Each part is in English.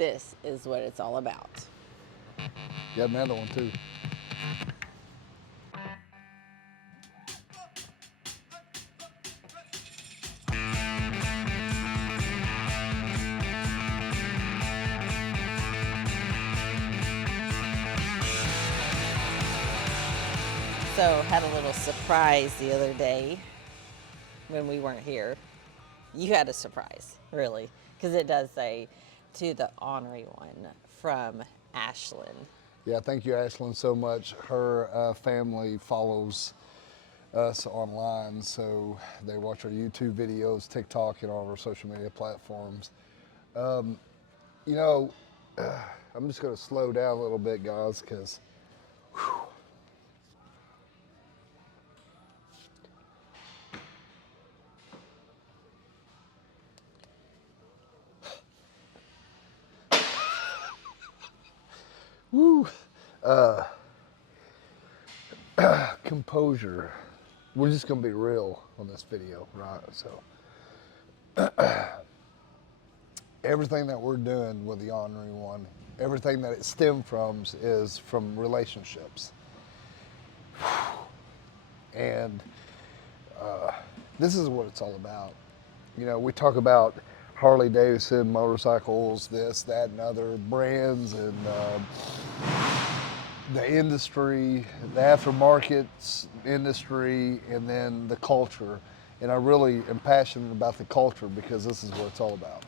this is what it's all about. Got another one too. So had a little surprise the other day when we weren't here. You had a surprise, really, because it does say to the Ornery One from Ashlyn. Yeah, thank you, Ashlyn, so much. Her family follows us online, so they watch our YouTube videos, TikTok, and all of our social media platforms. You know, I'm just going to slow down a little bit, guys, because woo, composure. We're just going to be real on this video, right? So everything that we're doing with the Ornery One, everything that it stemmed from is from relationships. And this is what it's all about. You know, we talk about Harley Davidson, motorcycles, this, that, and other brands, and the industry, the aftermarket industry, and then the culture. And I really am passionate about the culture because this is what it's all about.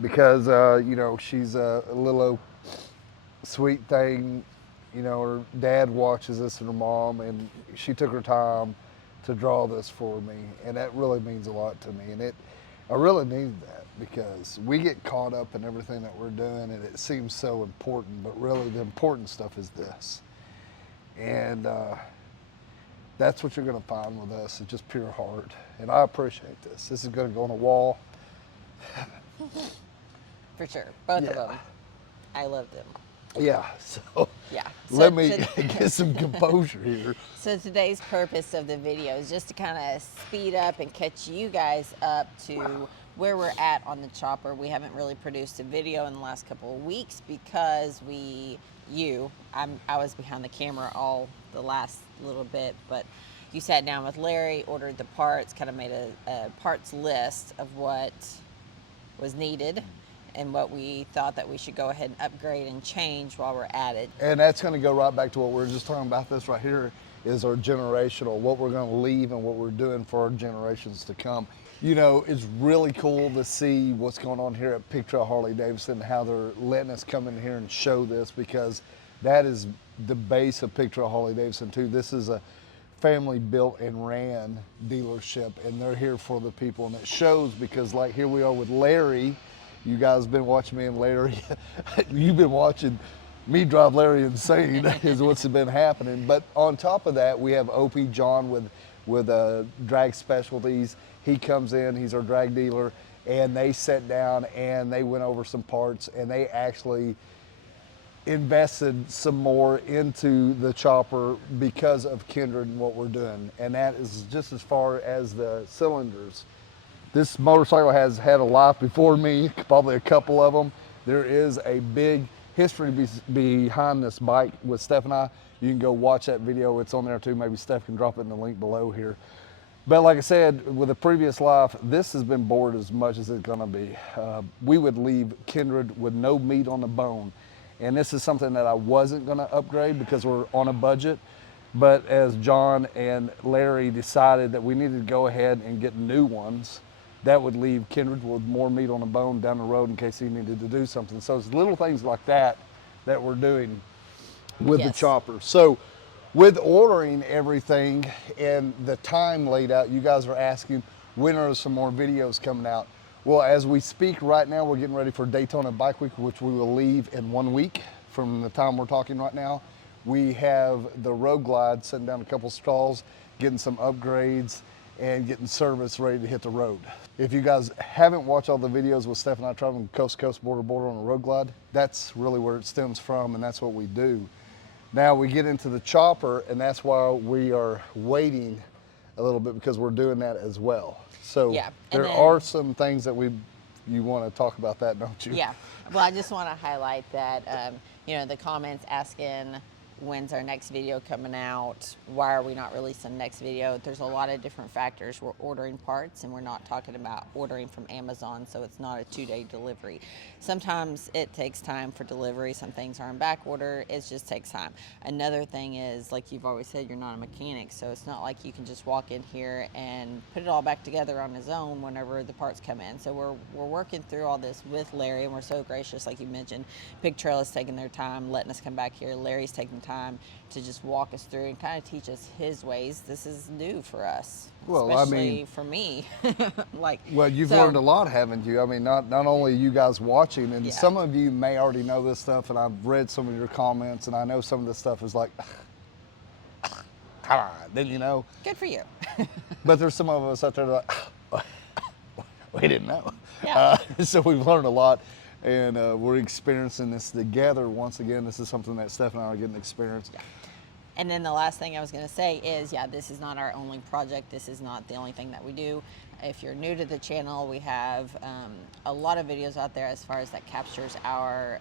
Because, you know, she's a little sweet thing. You know, her dad watches this and her mom, and she took her time to draw this for me. And that really means a lot to me. And I really need that because we get caught up in everything that we're doing and it seems so important, but really the important stuff is this. And that's what you're gonna find with us, it's just pure heart. And I appreciate this. This is gonna go on a wall. For sure, both of them. I love them. Yeah, so Yeah. let me get some composure here. So today's purpose of the video is just to kind of speed up and catch you guys up to where we're at on the chopper. We haven't really produced a video in the last couple of weeks because I was behind the camera all the last little bit, but you sat down with Larry, ordered the parts, kind of made a parts list of what was needed and what we thought that we should go ahead and upgrade and change while we're at it. And that's going to go right back to what we were just talking about. This right here is our generational, what we're going to leave and what we're doing for our generations to come. You know, it's really cool to see what's going on here at Picture Harley Davidson, how they're letting us come in here and show this, because that is the base of Picture Harley Davidson too. This is a family built and ran dealership, and they're here for the people, and it shows because like here we are with Larry. You guys have been watching me and Larry. You've been watching me drive Larry insane is what's been happening. But on top of that, we have OP John with Drag Specialties. He comes in, he's our drag dealer, and they sat down and they went over some parts and they actually invested some more into the chopper because of Kindred and what we're doing. And that is just as far as the cylinders. This motorcycle has had a life before me, probably a couple of them. There is a big history behind this bike with Steph and I. You can go watch that video, it's on there too. Maybe Steph can drop it in the link below here. But like I said, with a previous life, this has been bored as much as it's gonna be. We would leave Kindred with no meat on the bone. And this is something that I wasn't gonna upgrade because we're on a budget. But as John and Larry decided that we needed to go ahead and get new ones, that would leave Kindred with more meat on the bone down the road in case he needed to do something. So it's little things like that that we're doing with the chopper. So with ordering everything and the time laid out, you guys are asking, when are some more videos coming out? Well, as we speak right now, we're getting ready for Daytona Bike Week, which we will leave in 1 week from the time we're talking right now. We have the Road Glide sitting down a couple stalls, getting some upgrades, and getting service ready to hit the road. If you guys haven't watched all the videos with Steph and I traveling coast to coast, border to border on a Road Glide, that's really where it stems from, and that's what we do. Now we get into the chopper, and that's why we are waiting a little bit, because we're doing that as well. So there are some things that we've you want to talk about that, don't you? Yeah. Well, I just want to highlight that, you know, the comments asking when's our next video coming out, why are we not releasing the next video. There's a lot of different factors. We're ordering parts, and we're not talking about ordering from Amazon, so it's not a 2-day delivery. Sometimes it takes time for delivery. Some things are in back order. It just takes time. Another thing is, like you've always said, you're not a mechanic, so it's not like you can just walk in here and put it all back together on his own whenever the parts come in. So we're working through all this with Larry, and we're so gracious, like you mentioned. Pig Trail is taking their time, letting us come back here. Larry's taking time to just walk us through and kind of teach us his ways. This is new for us, Well, especially I mean, for me. well, you've so- learned a lot, haven't you? I mean, not only you guys watching, and Yeah. some of you may already know this stuff, and I've read some of your comments, and I know some of this stuff is like, come on, didn't you know? Good for you. But there's some of us out there that are like, we didn't know. Yeah. So we've learned a lot, and we're experiencing this together. Once again, this is something that Steph and I are getting experience. Yeah. And then the last thing I was going to say is, yeah, this is not our only project. This is not the only thing that we do. If you're new to the channel, we have a lot of videos out there as far as that captures our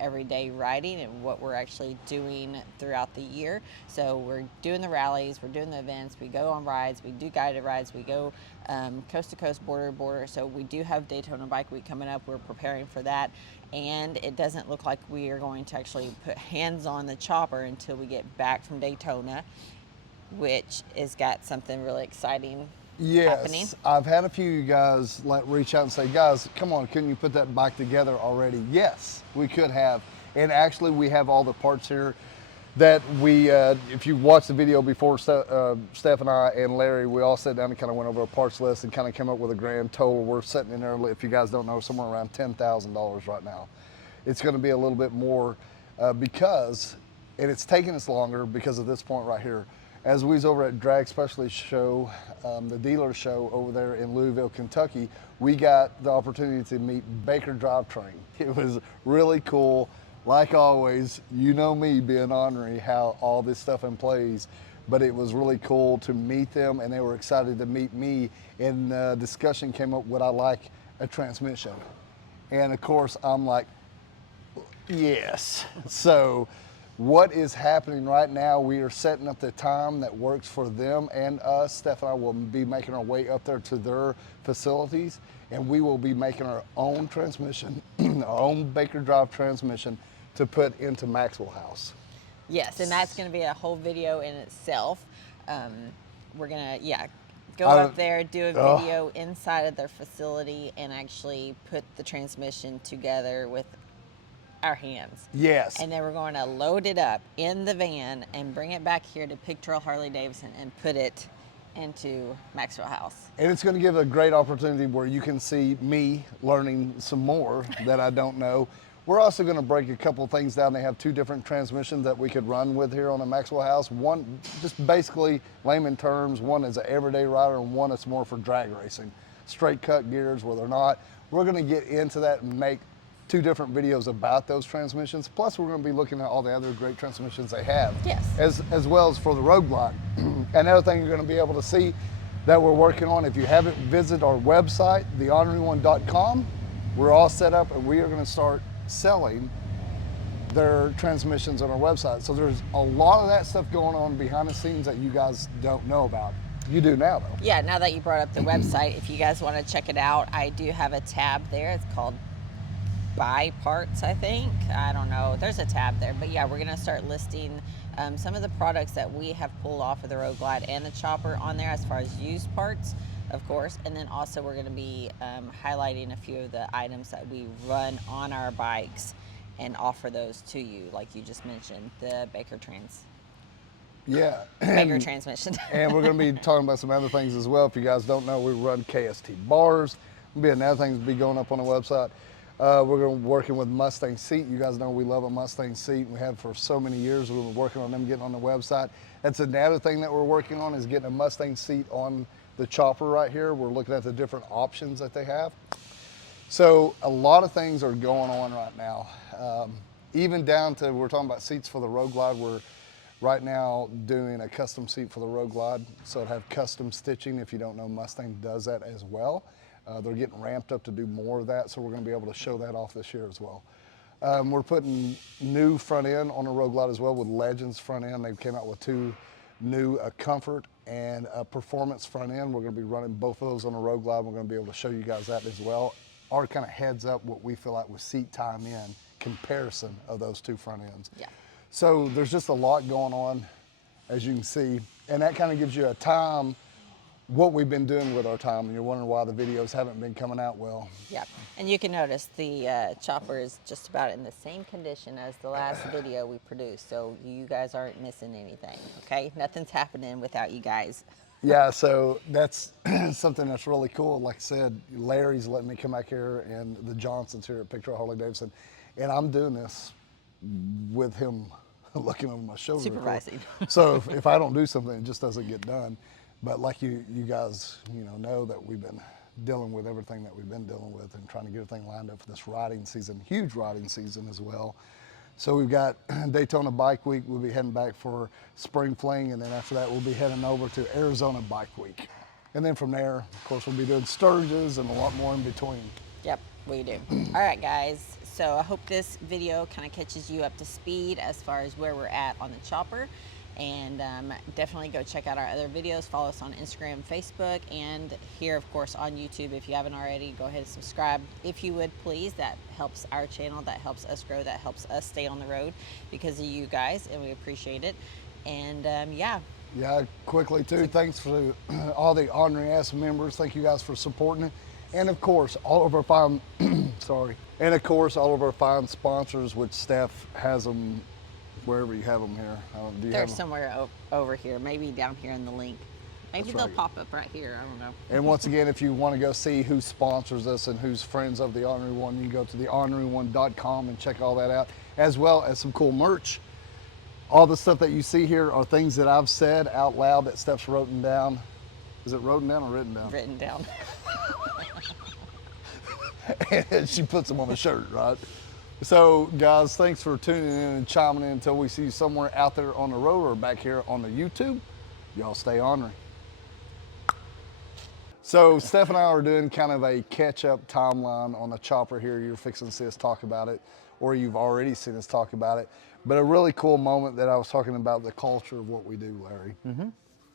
everyday riding and what we're actually doing throughout the year. So we're doing the rallies, we're doing the events, we go on rides, we do guided rides, we go coast to coast, border to border. So we do have Daytona Bike Week coming up. We're preparing for that. And it doesn't look like we are going to actually put hands on the chopper until we get back from Daytona, which has got something really exciting happening. Yes, I've had a few of you guys reach out and say, guys, come on, couldn't you put that bike together already? Yes, we could have. And actually, we have all the parts here that we, if you watched the video before, Steph and I and Larry, we all sat down and kind of went over a parts list and kind of came up with a grand total. We're sitting in there, if you guys don't know, somewhere around $10,000 right now. It's going to be a little bit more because, and it's taking us longer because of this point right here. As we was over at Drag Specialist Show, the dealer show over there in Louisville, Kentucky, we got the opportunity to meet Baker Drivetrain. It was really cool. Like always, you know me being ornery, how all this stuff in plays, but it was really cool to meet them, and they were excited to meet me. And discussion came up, would I like a transmission? And of course, I'm like, yes. So what is happening right now, we are setting up the time that works for them and us. Steph and I will be making our way up there to their facilities, and we will be making our own transmission, our own Baker Drive transmission to put into Maxwell House. Yes, and that's going to be a whole video in itself. We're going to, go up there, do a video inside of their facility, and actually put the transmission together with our hands. Yes. And then we're going to load it up in the van and bring it back here to Pig Trail Harley Davidson and put it into Maxwell House. And it's going to give a great opportunity where you can see me learning some more that I don't know. We're also going to break a couple things down. They have two different transmissions that we could run with here on the Maxwell House. One, just basically layman terms, one is an everyday rider and one is more for drag racing. Straight cut gears where they're not. We're going to get into that and make two different videos about those transmissions. Plus, we're going to be looking at all the other great transmissions they have. Yes. As well as for the Road Glide. Another thing you're going to be able to see that we're working on, if you haven't visited our website, theorneryone.com, we're all set up and we are going to start selling their transmissions on our website. So there's a lot of that stuff going on behind the scenes that you guys don't know about. You do now, though. Yeah, now that you brought up the website, if you guys want to check it out, I do have a tab there. It's called Buy Parts, I think. I don't know. There's a tab there. But yeah, we're going to start listing some of the products that we have pulled off of the Road Glide and the Chopper on there as far as used parts, of course. And then also we're going to be highlighting a few of the items that we run on our bikes and offer those to you, like you just mentioned, the Baker Baker transmission. And we're going to be talking about some other things as well. If you guys don't know, we run KST bars. There'll be another thing to be going up on the website. We're going to be working with Mustang seat. You guys know we love a Mustang seat. We have for so many years. We've been working on them getting on the website. That's another thing that we're working on, is getting a Mustang seat on the Chopper right here. We're looking at the different options that they have. So a lot of things are going on right now. Even down to, we're talking about seats for the Road Glide. We're right now doing a custom seat for the Road Glide. So it have custom stitching. If you don't know, Mustang does that as well. They're getting ramped up to do more of that, so we're going to be able to show that off this year as well. We're putting new front end on the Road Glide as well with Legends front end. They came out with two new Comfort and a Performance front end. We're going to be running both of those on the Road Glide. We're going to be able to show you guys that as well. Our kind of heads up what we feel like with seat time in comparison of those two front ends. Yeah. So there's just a lot going on, as you can see, and that kind of gives you a time, what we've been doing with our time, and you're wondering why the videos haven't been coming out well. Yeah, and you can notice the chopper is just about in the same condition as the last video we produced, so you guys aren't missing anything, okay? Nothing's happening without you guys. Yeah, so that's something that's really cool. Like I said, Larry's letting me come back here, and the Johnsons here at Picture Harley Davidson, and I'm doing this with him looking over my shoulder. Supervising. So if I don't do something, it just doesn't get done. But like you guys, know that we've been dealing with everything that we've been dealing with and trying to get everything lined up for this riding season, huge riding season as well. So we've got Daytona Bike Week. We'll be heading back for Spring Fling, and then after that, we'll be heading over to Arizona Bike Week. And then from there, of course, we'll be doing Sturgis and a lot more in between. Yep, we do. All right, guys. So I hope this video kind of catches you up to speed as far as where we're at on the chopper. And definitely go check out our other videos. Follow us on Instagram, Facebook, and here, of course, on YouTube. If you haven't already, go ahead and subscribe. If you would, please. That helps our channel. That helps us grow. That helps us stay on the road because of you guys, and we appreciate it. And yeah. Yeah, quickly too, thanks for all the Ornery Ass members. Thank you guys for supporting it. And of course, all of our fine, and of course, all of our fine sponsors, which Steph has them wherever you have them here. They're somewhere over here, maybe down here in the link. Maybe they'll pop up right here, I don't know. And once again, if you want to go see who sponsors us and who's friends of the Ornery One, you can go to the orneryone.com and check all that out, as well as some cool merch. All the stuff that you see here are things that I've said out loud that Steph's written down. Is it written down or written down? Written down. And she puts them on the shirt, right? So guys, thanks for tuning in and chiming in until we see you somewhere out there on the road or back here on the YouTube. Y'all stay ornery. So Steph and I are doing kind of a catch-up timeline on the chopper here. You're fixing to see us talk about it, or you've already seen us talk about it. But a really cool moment that I was talking about the culture of what we do, Larry. Mm-hmm.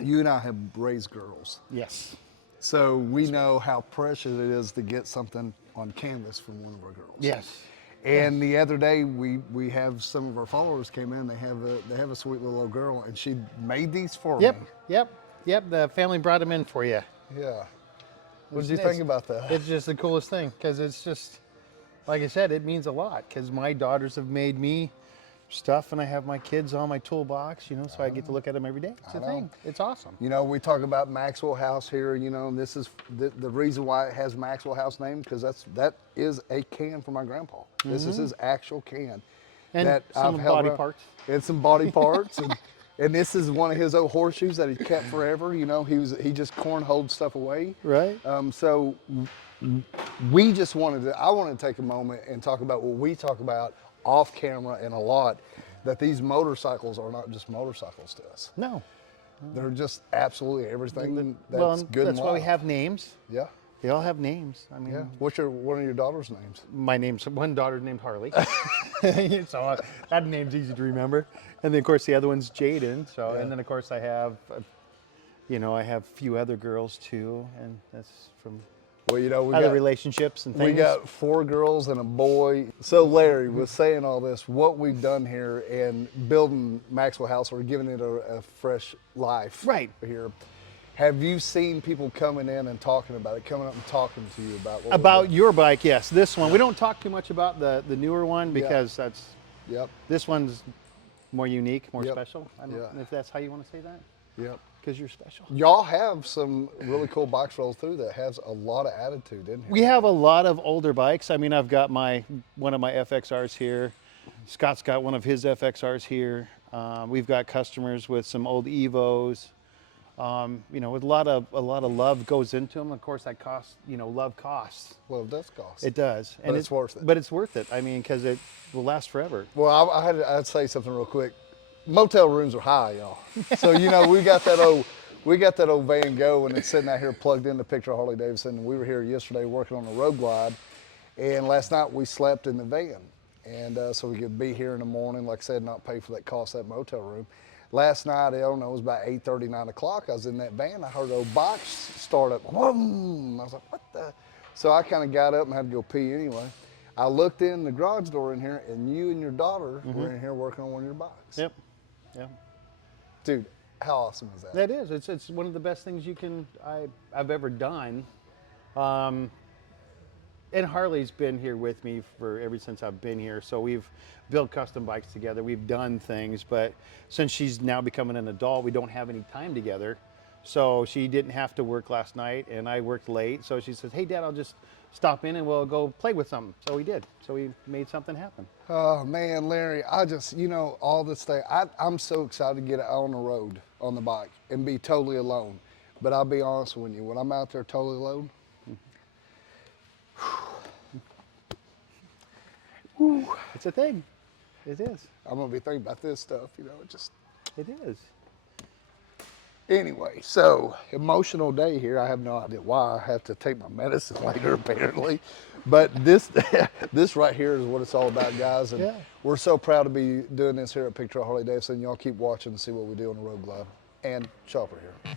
You and I have raised girls. Yes. So we know how precious it is to get something on canvas from one of our girls. Yes. And the other day, we have some of our followers came in. They have a sweet little girl, and she made these for me. Yep. The family brought them in for you. Yeah. What did you think about that? It's just the coolest thing because it's just, like I said, it means a lot because my daughters have made me stuff, and I have my kids on my toolbox, so I get to look at them every day. It's a thing. It's awesome. We talk about Maxwell House here, and this is the reason why it has Maxwell House name, because that is a can for my grandpa. Mm-hmm. This is his actual can. And that some I've body held parts. And some body parts. And this is one of his old horseshoes that he kept forever. He just cornholed stuff away. Right. So I wanted to take a moment and talk about what we talk about off camera and a lot, that these motorcycles are not just motorcycles to us. No. They're just absolutely everything that's well, good that's in why we life. have names. Yeah. They all have names. I mean, Yeah. What's one of your daughter's names? one daughter's named Harley. So that name's easy to remember. And then of course the other one's Jaden. So, and then of course I have, I have a few other girls too, and that's from Well, we other got relationships and things. We got 4 girls and a boy. So Larry was saying all this, what we've done here and building Maxwell House, or giving it a fresh life Right. here. Have you seen people coming in and talking about it, coming up and talking to you about what About your bike, yes. This one. We don't talk too much about the newer one because Yep. this one's more unique, more Yep. special. I don't know if that's how you want to say that. Yep. Because you're special. Y'all have some really cool bikes roll through that has a lot of attitude in here. We have a lot of older bikes. I mean, I've got one of my FXRs here. Scott's got one of his FXRs here. We've got customers with some old Evos. With a lot of love goes into them. Of course, that costs. Love costs. Well, it does cost. It does, But it's worth it. But it's worth it. I mean, because it will last forever. Well, I'd say something real quick. Motel rooms are high, y'all. So we got that we got that old van go, and it's sitting out here plugged into Picture Harley Davidson. We were here yesterday working on the road glide, and last night we slept in the van. And so we could be here in the morning, like I said, not pay for that cost of that motel room. Last night, I don't know, it was about 8:30, 9 o'clock. I was in that van. I heard the old box start up. Whoom! I was like, what the? So I kind of got up and had to go pee anyway. I looked in the garage door in here, and you and your daughter were in here working on one of your bikes. Yep. Yep. Dude, how awesome is that? That is. It's one of the best things I've ever done. And Harley's been here with me for ever since I've been here. So we've built custom bikes together. We've done things, but since she's now becoming an adult, we don't have any time together. So she didn't have to work last night, and I worked late. So she says, "Hey, Dad, I'll just stop in and we'll go play with something." So we did. So we made something happen. Oh man, Larry, I just, all this thing, I'm so excited to get out on the road on the bike and be totally alone. But I'll be honest with you, when I'm out there totally alone, It's a thing. It is. I'm gonna be thinking about this stuff, it just. It is. Anyway, so emotional day here. I have no idea why. I have to take my medicine later, apparently. But this right here is what it's all about, guys. And we're so proud to be doing this here at Picture Harley Davidson. Y'all keep watching and see what we do on the road glide and Chopper here.